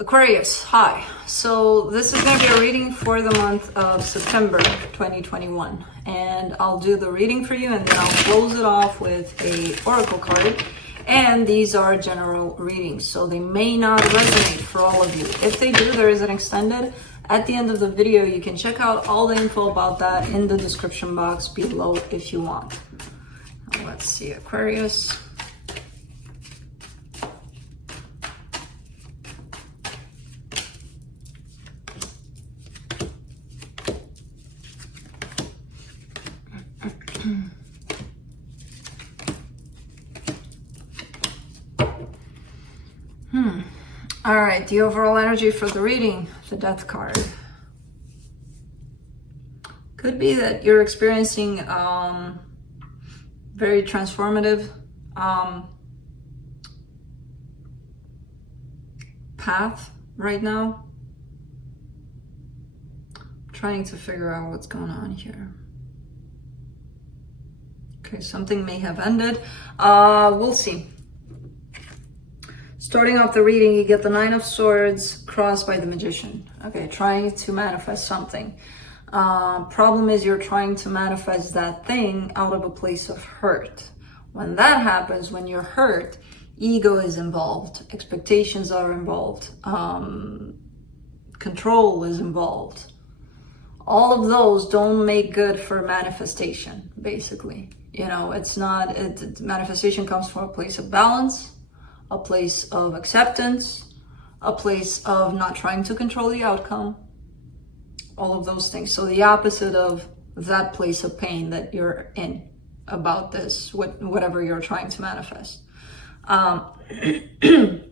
Aquarius, hi. So this is going to be a reading for the month of September 2021. And I'll do the reading for you and then I'll close it off with a oracle card. And these are general readings, so they may not resonate for all of you. If they do, there is an extended. At the end of the video, you can check out all the info about that in the description box below if you want. Now, let's see, Aquarius. All right, the overall energy for the reading, the Death card. Could be that you're experiencing very transformative path right now. I'm trying to figure out what's going on here. Okay, something may have ended. We'll see. Starting off the reading, you get the Nine of Swords crossed by the Magician. Okay, trying to manifest something. Problem is you're trying to manifest that thing out of a place of hurt. When that happens, when you're hurt, ego is involved, expectations are involved, control is involved. All of those don't make good for manifestation, basically. You know, it's not, manifestation comes from a place of balance, a place of acceptance, a place of not trying to control the outcome, all of those things. So the opposite of that place of pain that you're in about this, whatever you're trying to manifest. In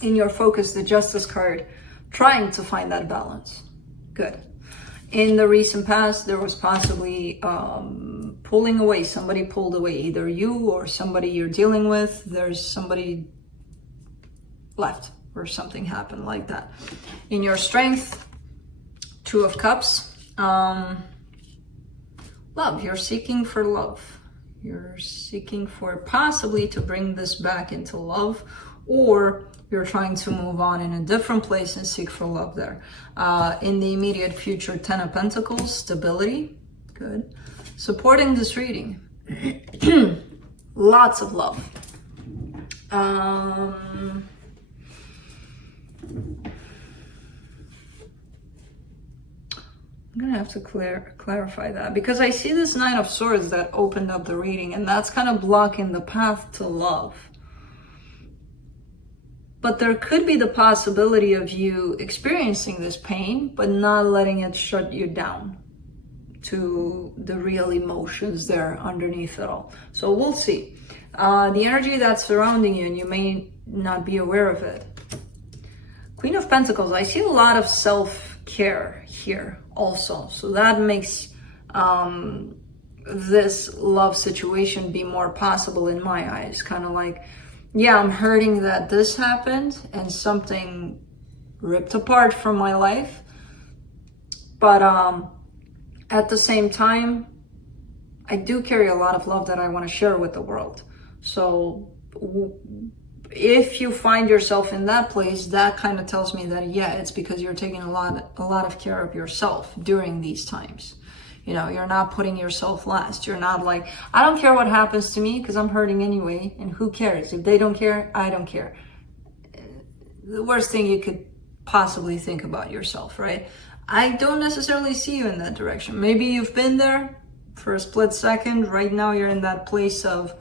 your focus, the Justice card, trying to find that balance. Good. In the recent past, there was possibly pulling away. Somebody pulled away, either you or somebody you're dealing with. There's somebody left or something happened like that. In your strength, Two of Cups, love, you're seeking for love. You're seeking for possibly to bring this back into love, or you're trying to move on in a different place and seek for love there. In the immediate future, Ten of Pentacles, stability, good. Supporting this reading, lots of love. I'm gonna have to clarify that, because I see this Nine of Swords that opened up the reading, and that's kind of blocking the path to love. But there could be the possibility of you experiencing this pain, but not letting it shut you down to the real emotions there underneath it all. So we'll see. The energy that's surrounding you, and you may not be aware of it. Queen of Pentacles, I see a lot of self-care here also. So that makes this love situation be more possible in my eyes. Kind of like, yeah, I'm hurting that this happened and something ripped apart from my life. But at the same time, I do carry a lot of love that I want to share with the world. So if you find yourself in that place, that kind of tells me that, yeah, it's because you're taking a lot of care of yourself during these times. You know, you're not putting yourself last. You're not like, I don't care what happens to me because I'm hurting anyway, and who cares? If they don't care, I don't care. The worst thing you could possibly think about yourself, right? I don't necessarily see you in that direction. Maybe you've been there for a split second. Right now you're in that place of,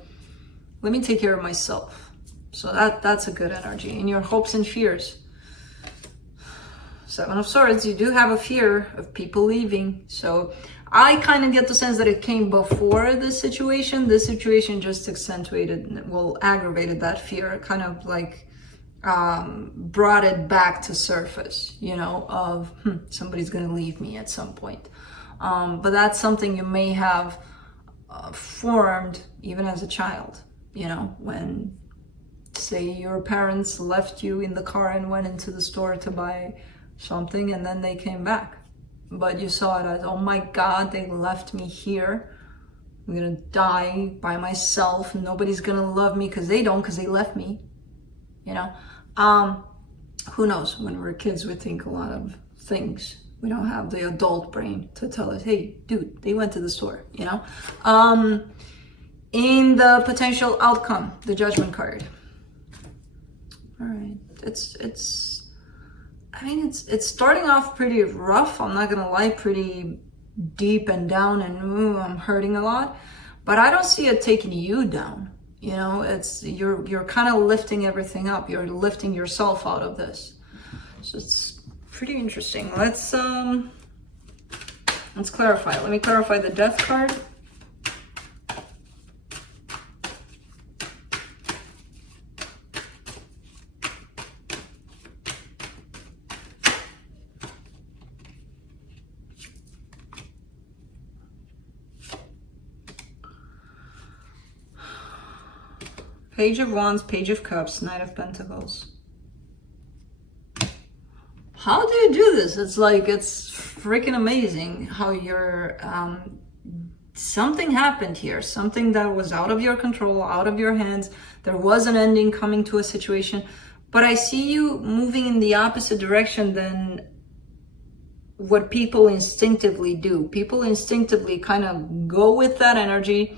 let me take care of myself. So that's a good energy. In your hopes and fears. Seven of Swords, you do have a fear of people leaving. So I kind of get the sense that it came before this situation. This situation just accentuated, well, aggravated that fear. Kind of like brought it back to surface, you know, of somebody's going to leave me at some point. But that's something you may have formed even as a child, you know, when, say, your parents left you in the car and went into the store to buy something and then they came back. But you saw it as, oh my God, they left me here. I'm gonna die by myself. Nobody's gonna love me because they don't, because they left me. You know, who knows, when we're kids, we think a lot of things. We don't have the adult brain to tell us, hey, dude, they went to the store, you know? In the potential outcome, the Judgment card. All right, it's starting off pretty rough. I'm not gonna lie, pretty deep and down, and I'm hurting a lot. But I don't see it taking you down. You know, you're kind of lifting everything up. You're lifting yourself out of this. So it's pretty interesting. Let's clarify. Let me clarify the Death card. Page of Wands, Page of Cups, Knight of Pentacles. How do you do this? It's like, it's freaking amazing how you're, something happened here. Something that was out of your control, out of your hands. There was an ending coming to a situation. But I see you moving in the opposite direction than what people instinctively do. People instinctively kind of go with that energy,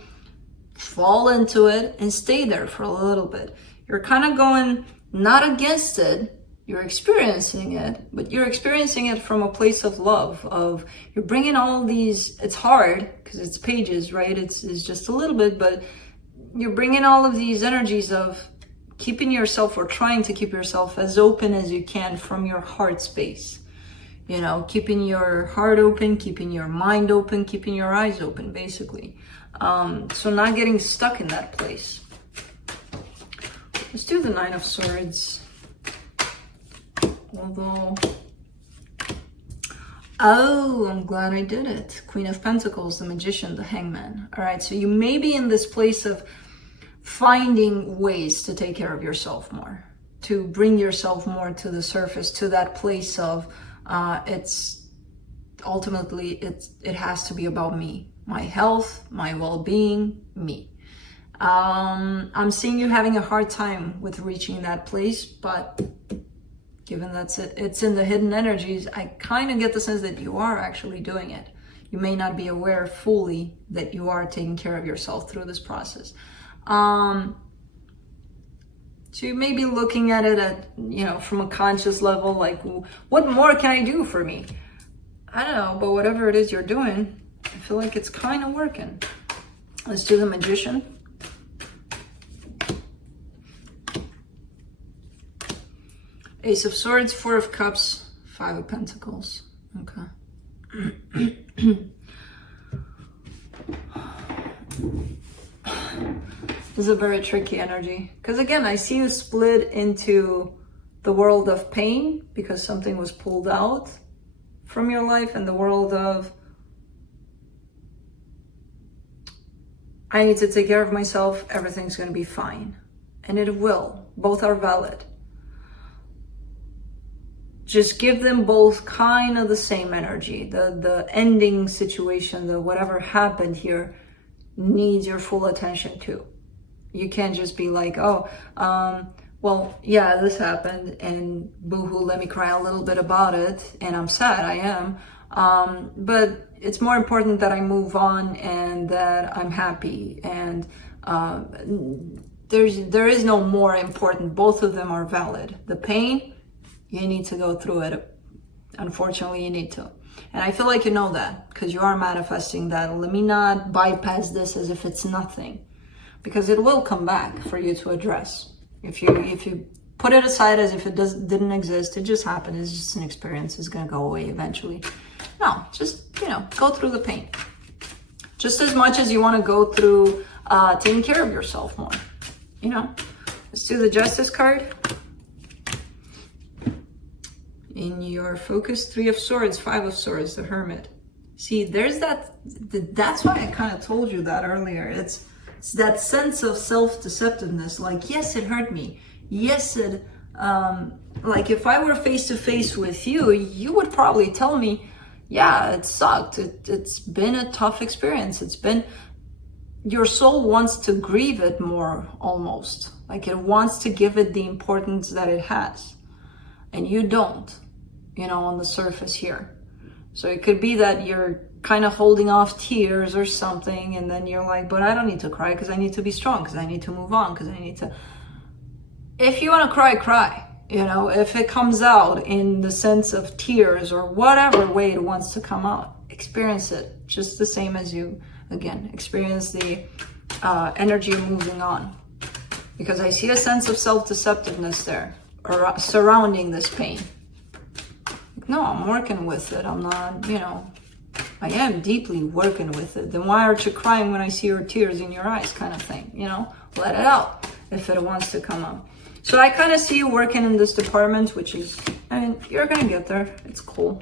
fall into it, and stay there for a little bit. You're kind of going not against it, you're experiencing it, but you're experiencing it from a place of love, of you're bringing all these, it's hard because it's pages, right? It's just a little bit, but you're bringing all of these energies of keeping yourself, or trying to keep yourself as open as you can from your heart space. You know, keeping your heart open, keeping your mind open, keeping your eyes open, basically. So not getting stuck in that place. Let's do the Nine of Swords. Although, oh, I'm glad I did it. Queen of Pentacles, the Magician, the Hangman. All right, so you may be in this place of finding ways to take care of yourself more, to bring yourself more to the surface, to that place of it's ultimately it has to be about me. My health, my well-being, me. I'm seeing you having a hard time with reaching that place, but given that it's in the hidden energies, I kind of get the sense that you are actually doing it. You may not be aware fully that you are taking care of yourself through this process. So you may be looking at it at, you know, from a conscious level, like, what more can I do for me? I don't know, but whatever it is you're doing, I feel like it's kind of working. Let's do the Magician. Ace of Swords, Four of Cups, Five of Pentacles. Okay. This is a very tricky energy. Because again, I see you split into the world of pain because something was pulled out from your life, and the world of I need to take care of myself, everything's going to be fine. And it will. Both are valid. Just give them both kind of the same energy. The ending situation, the whatever happened here, needs your full attention too. You can't just be like, oh, well, yeah, this happened, and boo-hoo, let me cry a little bit about it, and I'm sad, I am. But it's more important that I move on and that I'm happy. And there is no more important. Both of them are valid. The pain, you need to go through it. Unfortunately, you need to. And I feel like you know that because you are manifesting that. Let me not bypass this as if it's nothing, because it will come back for you to address. If you put it aside as if it didn't exist, it just happened, it's just an experience, it's gonna go away eventually. No, just, go through the pain. Just as much as you want to go through taking care of yourself more. Let's do the Justice card. In your focus, Three of Swords, Five of Swords, the Hermit. See, there's that's why I kind of told you that earlier. It's that sense of self-deceptiveness. Like, yes, it hurt me. Yes, like if I were face to face with you, you would probably tell me, yeah, it sucked. It's been a tough experience. Your soul wants to grieve it more, almost. Like it wants to give it the importance that it has. and you don't, you know, on the surface here. So it could be that you're kind of holding off tears or something, and then you're like, but I don't need to cry because I need to be strong, because I need to move on, because I need to. If you want to cry, cry. You know, if it comes out in the sense of tears or whatever way it wants to come out, experience it just the same as you, again, experience the energy of moving on. Because I see a sense of self-deceptiveness there surrounding this pain. No, I'm working with it. I'm not, you know, I am deeply working with it. Then why aren't you crying when I see your tears in your eyes, kind of thing, you know? Let it out if it wants to come up. So I kind of see you working in this department, which is, I mean, you're going to get there. It's cool.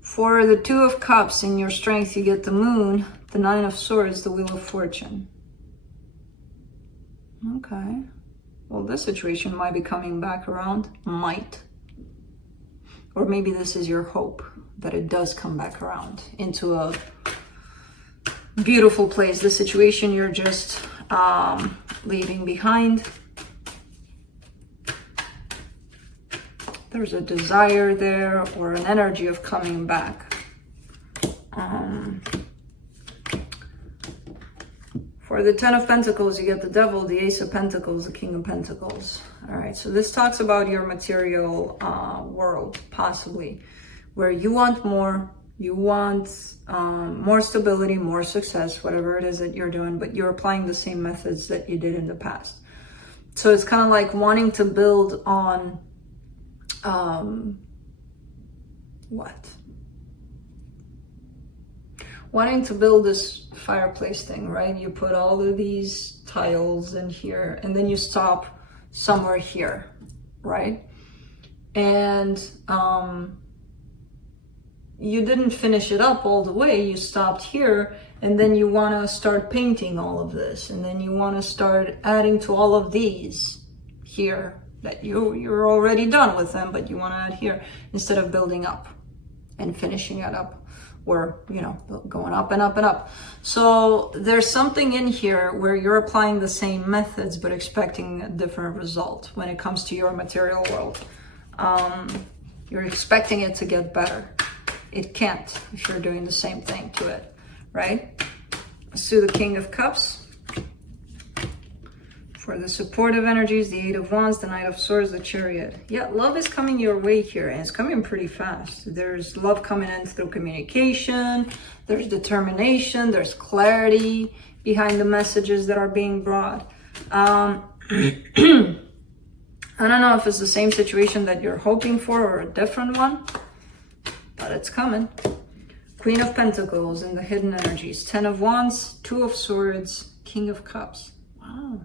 For the 2 of Cups in your strength, you get the Moon, the 9 of Swords, the Wheel of Fortune. Okay. Well, this situation might be coming back around. Might. Or maybe this is your hope that it does come back around into a beautiful place. The situation you're just leaving behind. There's a desire there or an energy of coming back. For the 10 of Pentacles, you get the Devil, the Ace of Pentacles, the King of Pentacles. All right, so this talks about your material world, possibly, where you want more, you want more stability, more success, whatever it is that you're doing, but you're applying the same methods that you did in the past. So it's kind of like wanting to build on wanting to build this fireplace thing, right? You put all of these tiles in here and then you stop somewhere here, right? And you didn't finish it up all the way. You stopped here, and then you want to start painting all of this, and then you want to start adding to all of these here that you're already done with them, but you want to add here instead of building up and finishing it up, or, you know, going up and up and up. So there's something in here where you're applying the same methods but expecting a different result when it comes to your material world. You're expecting it to get better. It can't if you're doing the same thing to it, right? Let's do the King of Cups. For the supportive energies, the 8 of Wands, the Knight of Swords, the Chariot. Yeah, love is coming your way here, and it's coming pretty fast. There's love coming in through communication, there's determination, there's clarity behind the messages that are being brought. I don't know if it's the same situation that you're hoping for or a different one, but it's coming. Queen of Pentacles in the hidden energies, 10 of Wands, 2 of Swords, King of Cups. Wow.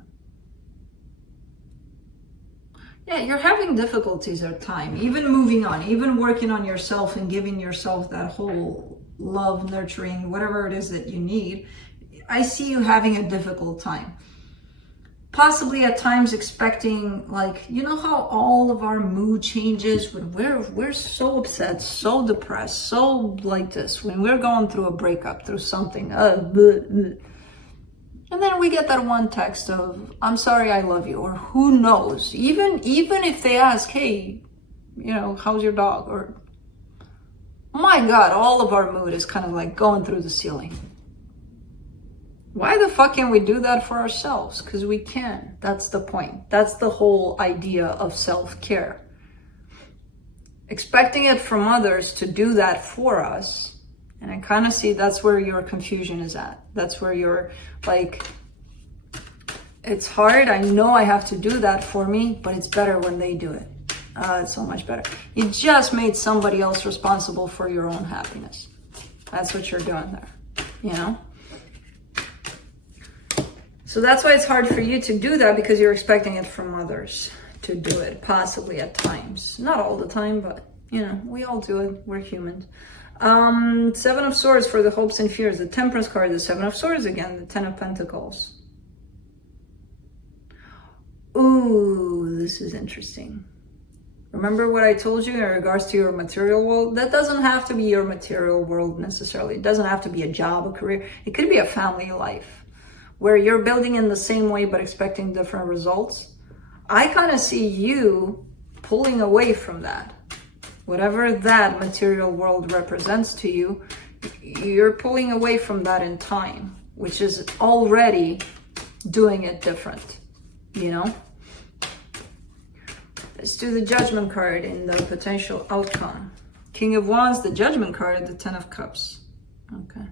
Yeah, you're having difficulties at time, even moving on, even working on yourself and giving yourself that whole love, nurturing, whatever it is that you need. I see you having a difficult time. Possibly at times expecting, like, you know how all of our mood changes when we're so upset, so depressed, so like this, when we're going through a breakup, through something, and then we get that one text of, I'm sorry, I love you, or who knows, even if they ask, hey, you know, how's your dog, or, my God, all of our mood is kind of like going through the ceiling. Why the fuck can we do that for ourselves? Because we can. That's the point. That's the whole idea of self-care. Expecting it from others to do that for us. And I kind of see that's where your confusion is at. That's where you're like, it's hard. I know I have to do that for me, but it's better when they do it. It's so much better. You just made somebody else responsible for your own happiness. That's what you're doing there, you know? So that's why it's hard for you to do that, because you're expecting it from others to do it, possibly at times. Not all the time, but, you know, we all do it. We're humans. 7 of Swords for the hopes and fears. The Temperance card, the 7 of Swords again, the 10 of Pentacles. Ooh, this is interesting. Remember what I told you in regards to your material world? That doesn't have to be your material world necessarily. It doesn't have to be a job, a career. It could be a family life where you're building in the same way but expecting different results. I kind of see you pulling away from that. Whatever that material world represents to you, you're pulling away from that in time, which is already doing it different, you know? Let's do the Judgment card in the potential outcome. King of Wands, the Judgment card, the Ten of Cups. Okay.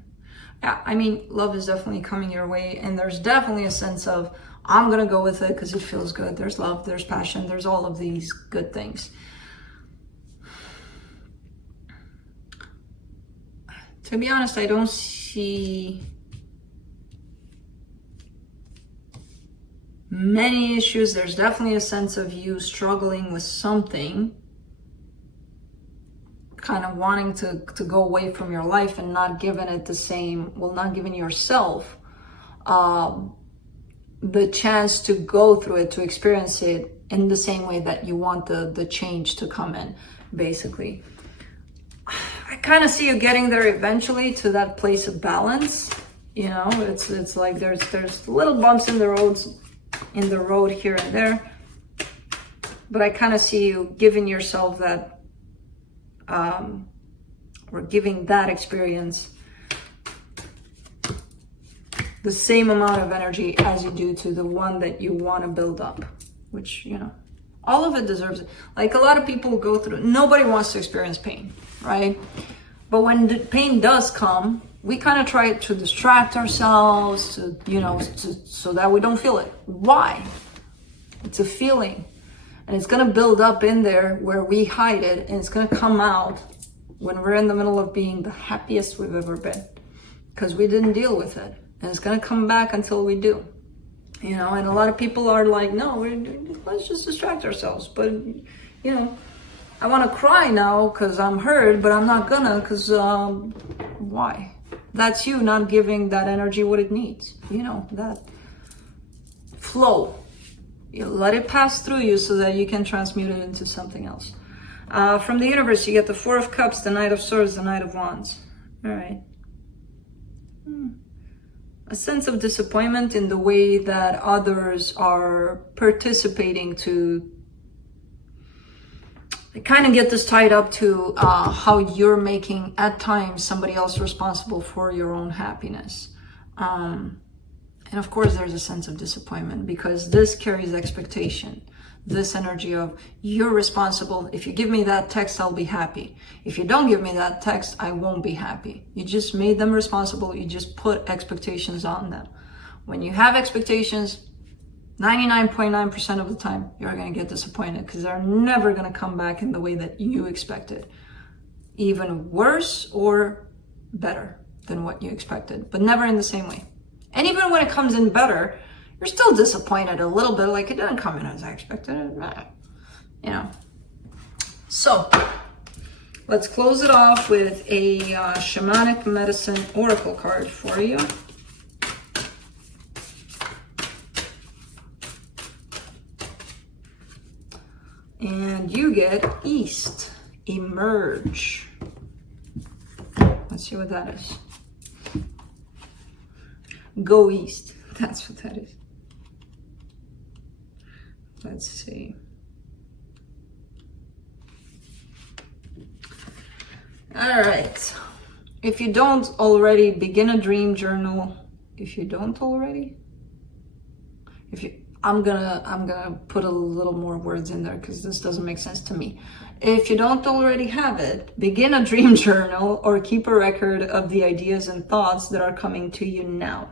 Yeah, I mean, love is definitely coming your way, and there's definitely a sense of, I'm gonna go with it because it feels good. There's love, there's passion, there's all of these good things. To be honest, I don't see many issues. There's definitely a sense of you struggling with something, kind of wanting to go away from your life and not giving it the same, well, not giving yourself the chance to go through it, to experience it in the same way that you want the change to come in, basically. I kind of see you getting there eventually to that place of balance. You know, it's like there's little bumps in the road here and there, but I kind of see you giving yourself that, or giving that experience the same amount of energy as you do to the one that you want to build up, which, you know, all of it deserves it. Like, a lot of people go through, nobody wants to experience pain, right? But when the pain does come, we kind of try to distract ourselves, to, you know, so that we don't feel it. Why? It's a feeling, and it's going to build up in there where we hide it, and it's going to come out when we're in the middle of being the happiest we've ever been, because we didn't deal with it, and it's going to come back until we do, you know. And a lot of people are like, no, let's just distract ourselves. But, you know, I want to cry now because I'm hurt, but I'm not gonna, because why? That's you not giving that energy what it needs, you know, that flow. You let it pass through you so that you can transmute it into something else. From the universe, you get the Four of Cups, the Knight of Swords, the Knight of Wands. All right. A sense of disappointment in the way that others are participating to kind of get this tied up to how you're making, at times, somebody else responsible for your own happiness. And of course, there's a sense of disappointment because this carries expectation. This energy of, you're responsible. If you give me that text, I'll be happy. If you don't give me that text, I won't be happy. You just made them responsible. You just put expectations on them. When you have expectations, 99.9% of the time, you're going to get disappointed because they're never going to come back in the way that you expected. Even worse or better than what you expected, but never in the same way. And even when it comes in better, you're still disappointed a little bit, like it didn't come in as I expected it, you know. So let's close it off with a Shamanic Medicine Oracle card for you. And you get East, Emerge. Let's see what that is. Go East, that's what that is. Let's see. All right. If you don't already, begin a dream journal. If you don't already, I'm gonna put a little more words in there because this doesn't make sense to me. If you don't already have it, begin a dream journal or keep a record of the ideas and thoughts that are coming to you now.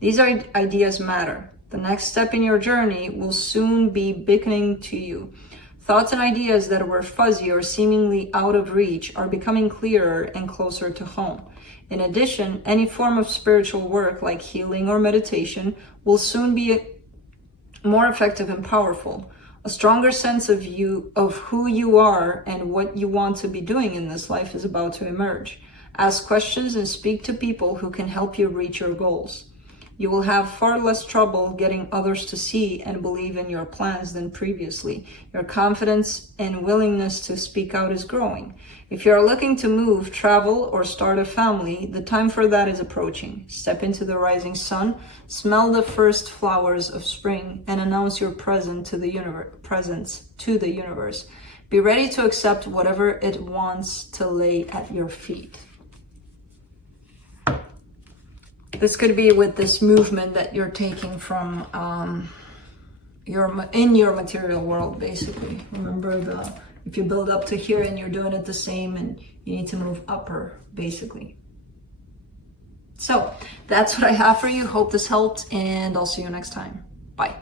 These ideas matter. The next step in your journey will soon be beckoning to you. Thoughts and ideas that were fuzzy or seemingly out of reach are becoming clearer and closer to home. In addition, any form of spiritual work like healing or meditation will soon be more effective and powerful. A stronger sense of who you are and what you want to be doing in this life is about to emerge. Ask questions and speak to people who can help you reach your goals. You will have far less trouble getting others to see and believe in your plans than previously. Your confidence and willingness to speak out is growing. If you are looking to move, travel, or start a family, the time for that is approaching. Step into the rising sun, smell the first flowers of spring, and announce your presence to the universe. Be ready to accept whatever it wants to lay at your feet. This could be with this movement that you're taking from in your material world, basically. Remember, if you build up to here and you're doing it the same, and you need to move upper, basically. So that's what I have for you. Hope this helped, and I'll see you next time. Bye.